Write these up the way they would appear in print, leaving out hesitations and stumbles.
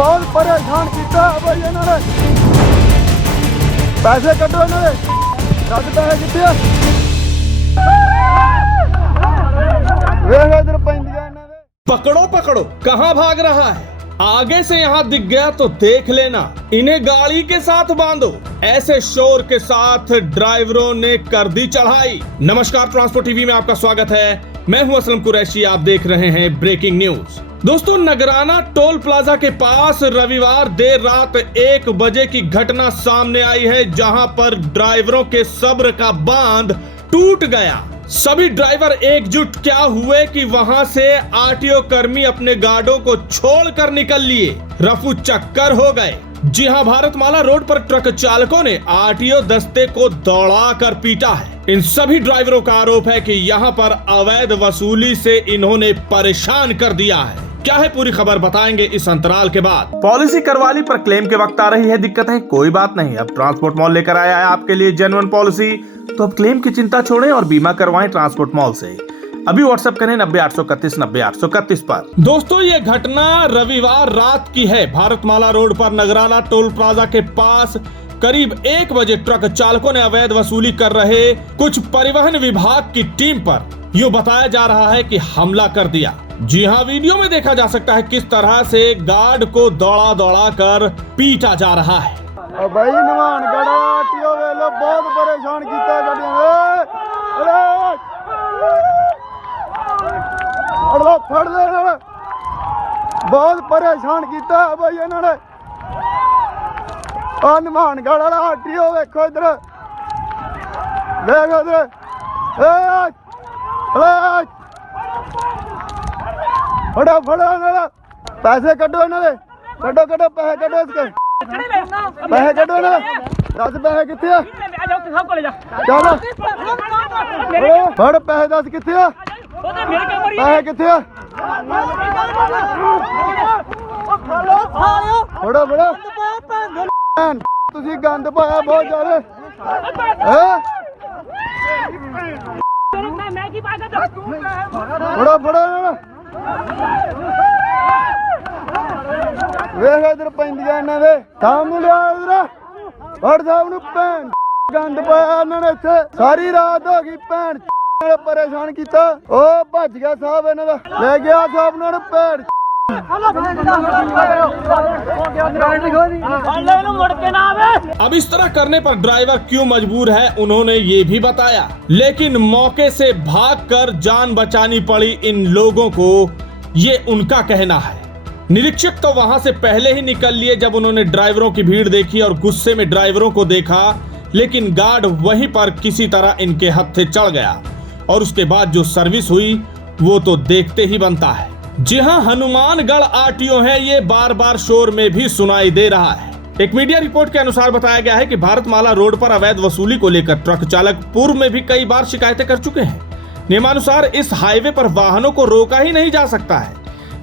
बहुत परेशान किया भाई इन्होंने। पैसे कटो इन्होंने, दस पैसे कितने इधर पैंदियां इन्होंने। पकड़ो पकड़ो, कहाँ भाग रहा है? आगे से यहाँ दिख गया तो देख लेना, इन्हें गाड़ी के साथ बांधो। ऐसे शोर के साथ ड्राइवरों ने कर दी चढ़ाई। नमस्कार, ट्रांसपोर्ट टीवी में आपका स्वागत है। मैं हूं असलम कुरैशी, आप देख रहे हैं ब्रेकिंग न्यूज। दोस्तों, नगराना टोल प्लाजा के पास रविवार देर रात 1 बजे की घटना सामने आई है, जहां पर ड्राइवरों के सब्र का बांध टूट गया। सभी ड्राइवर एकजुट क्या हुए कि वहां से आरटीओ कर्मी अपने गार्डों को छोड़कर निकल लिए, रफू चक्कर हो गए। जी हां, भारतमाला रोड पर ट्रक चालकों ने आरटीओ दस्ते को दौड़ाकर पीटा है। इन सभी ड्राइवरों का आरोप है कि यहां पर अवैध वसूली से इन्होंने परेशान कर दिया है। क्या है पूरी खबर, बताएंगे इस अंतराल के बाद। पॉलिसी करवाली पर क्लेम के वक्त आ रही है दिक्कत है, कोई बात नहीं, अब ट्रांसपोर्ट मॉल लेकर आया है आपके लिए जेन्युइन पॉलिसी। तो अब क्लेम की चिंता छोड़ें और बीमा करवाएं ट्रांसपोर्ट मॉल से। अभी व्हाट्सएप करें 90-831 90-831 पर। दोस्तों, ये घटना रविवार रात की है। भारतमाला रोड पर नगराना टोल प्लाजा के पास करीब 1 बजे ट्रक चालकों ने अवैध वसूली कर रहे कुछ परिवहन विभाग की टीम पर यूं बताया जा रहा है कि हमला कर दिया। जी हां, वीडियो में देखा जा सकता है किस तरह से गार्ड को दौड़ा दौड़ा कर पीटा जा रहा है। भाई नवानगढ़ आरटीओ वेलो बहुत परेशान किया गाड़ियां। फड़ दे, बहुत परेशान किया भाई इन्होंने। नवानगढ़ वाला आरटीओ देखो इधर, देखो इधर, फड़ो फड़ो, पैसे कटो इन्होंने, कटो कटो पैसे कटो इसके, पैसे कटो ना, 10 पैसे कितने? चलो फड़ पैसे 10 कितने? पैसे कितने? फड़ो फड़ो, तुसी गंद पाया बहुत ज्यादा। फड़ो फड़ो वेख इधर पैंदियां इन्होंने, सामने लिया इधर, फड़ साहब भैन गंद पाया इन्होंने इत्थे। सारी रात हो गई भैन परेशान किया। ओ भज गया साहब इन्हों दा, ले गया साहब ने भैन। अब इस तरह करने पर ड्राइवर क्यों मजबूर है, उन्होंने ये भी बताया। लेकिन मौके से भागकर जान बचानी पड़ी इन लोगों को, ये उनका कहना है। निरीक्षक तो वहां से पहले ही निकल लिए जब उन्होंने ड्राइवरों की भीड़ देखी और गुस्से में ड्राइवरों को देखा, लेकिन गार्ड वहीं पर किसी तरह इनके हत्थे चढ़ गया और उसके बाद जो सर्विस हुई वो तो देखते ही बनता है। जी हां, हनुमानगढ़ आरटीओ है, ये बार बार शोर में भी सुनाई दे रहा है। एक मीडिया रिपोर्ट के अनुसार बताया गया है कि भारतमाला रोड पर अवैध वसूली को लेकर ट्रक चालक पूर्व में भी कई बार शिकायतें कर चुके हैं। नियमानुसार इस हाईवे पर वाहनों को रोका ही नहीं जा सकता है,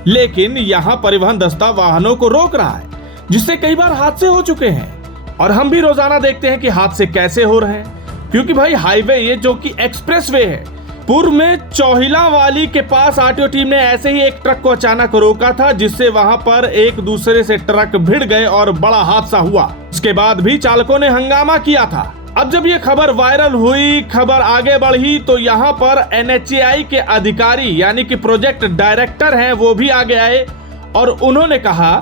लेकिन यहाँ परिवहन दस्ता वाहनों को रोक रहा है, जिससे कई बार हादसे हो चुके हैं। और हम भी रोजाना देखते हैं कि हादसे कैसे हो रहे हैं, क्योंकि भाई हाईवे ये जो कि एक्सप्रेसवे है। पूर्व में चौहिला वाली के पास आरटीओ टीम ने ऐसे ही एक ट्रक को अचानक रोका था, जिससे वहां पर एक दूसरे से ट्रक भिड़ गए और बड़ा हादसा हुआ। इसके बाद भी चालकों ने हंगामा किया था। अब जब ये खबर वायरल हुई, खबर आगे बढ़ी, तो यहाँ पर NHAI के अधिकारी यानी कि प्रोजेक्ट डायरेक्टर हैं, वो भी आगे आए और उन्होंने कहा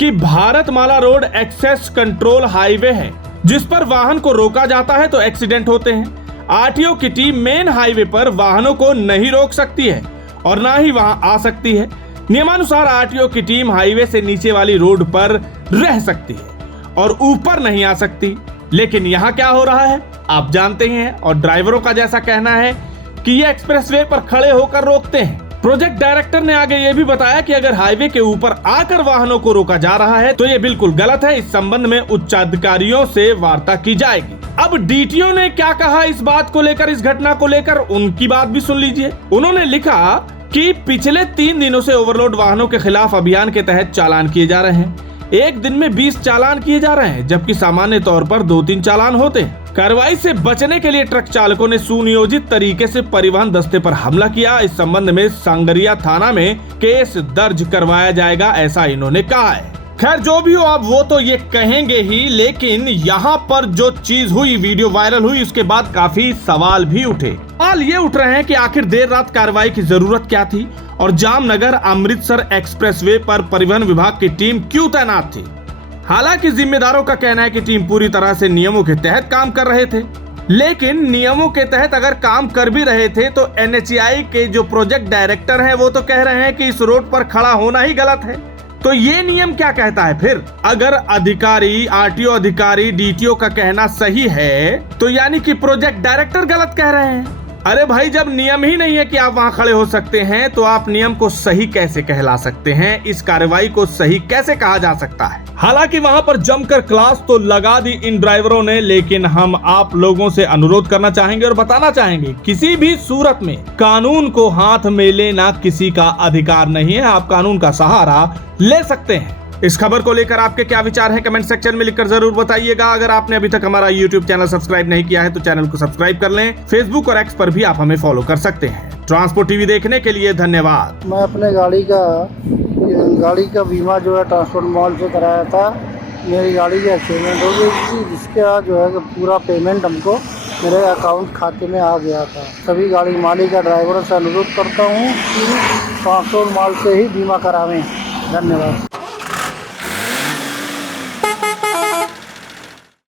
कि Bharatmala road access control highway है, जिस पर वाहन को रोका जाता है तो एक्सीडेंट होते हैं। आरटीओ की टीम मेन हाईवे पर वाहनों को नहीं रोक सकती है और ना ही वहां आ सकती है। नियमानुसार आरटीओ की टीम हाईवे से नीचे वाली रोड पर रह सकती है और ऊपर नहीं आ सकती। लेकिन यहाँ क्या हो रहा है आप जानते हैं, और ड्राइवरों का जैसा कहना है कि ये एक्सप्रेसवे पर खड़े होकर रोकते हैं। प्रोजेक्ट डायरेक्टर ने आगे ये भी बताया कि अगर हाईवे के ऊपर आकर वाहनों को रोका जा रहा है तो ये बिल्कुल गलत है। इस संबंध में उच्चाधिकारियों से वार्ता की जाएगी। अब डीटीओ ने क्या कहा इस बात को लेकर, इस घटना को लेकर, उनकी बात भी सुन लीजिए। उन्होंने लिखा कि पिछले 3 दिनों से ओवरलोड वाहनों के खिलाफ अभियान के तहत चालान किए जा रहे हैं। एक दिन में 20 चालान किए जा रहे हैं, जबकि सामान्य तौर पर 2-3 चालान होते हैं। कार्रवाई से बचने के लिए ट्रक चालकों ने सुनियोजित तरीके से परिवहन दस्ते पर हमला किया। इस संबंध में सांगरिया थाना में केस दर्ज करवाया जाएगा, ऐसा इन्होंने कहा है। खैर जो भी हो, अब वो तो ये कहेंगे ही, लेकिन यहाँ पर जो चीज हुई, वीडियो वायरल हुई, उसके बाद काफी सवाल भी उठे। सवाल ये उठ रहे हैं कि आखिर देर रात कार्रवाई की जरूरत क्या थी और जामनगर अमृतसर एक्सप्रेसवे पर परिवहन विभाग की टीम क्यों तैनात थी। हालांकि जिम्मेदारों का कहना है कि टीम पूरी तरह से नियमों के तहत काम कर रहे थे, लेकिन नियमों के तहत अगर काम कर भी रहे थे तो NHAI के जो प्रोजेक्ट डायरेक्टर हैं वो तो कह रहे हैं कि इस रोड पर खड़ा होना ही गलत है। तो ये नियम क्या कहता है फिर? अगर अधिकारी, RTO अधिकारी, DTO का कहना सही है तो यानी कि प्रोजेक्ट डायरेक्टर गलत कह रहे हैं। अरे भाई, जब नियम ही नहीं है कि आप वहां खड़े हो सकते हैं तो आप नियम को सही कैसे कहला सकते हैं? इस कार्रवाई को सही कैसे कहा जा सकता है? हालांकि वहां पर जमकर क्लास तो लगा दी इन ड्राइवरों ने, लेकिन हम आप लोगों से अनुरोध करना चाहेंगे और बताना चाहेंगे, किसी भी सूरत में कानून को हाथ में लेना किसी का अधिकार नहीं है। आप कानून का सहारा ले सकते हैं। इस खबर को लेकर आपके क्या विचार हैं? कमेंट सेक्शन में लिखकर जरूर बताइएगा। अगर आपने अभी तक हमारा YouTube चैनल सब्सक्राइब नहीं किया है तो चैनल को सब्सक्राइब कर लें। फेसबुक और X पर भी आप हमें फॉलो कर सकते हैं। ट्रांसपोर्ट टीवी देखने के लिए धन्यवाद। मैं अपने गाड़ी का बीमा जो है ट्रांसपोर्ट मॉल से कराया था। मेरी गाड़ी की एक्सीडेंट हो गई थी, जिसके बाद जो है कि पूरा पेमेंट हमको मेरे अकाउंट खाते में आ गया था। सभी गाड़ी मालिक या ड्राइवरों से अनुरोध करता हूँ कि ट्रांसपोर्ट मॉल से ही बीमा करावें। धन्यवाद।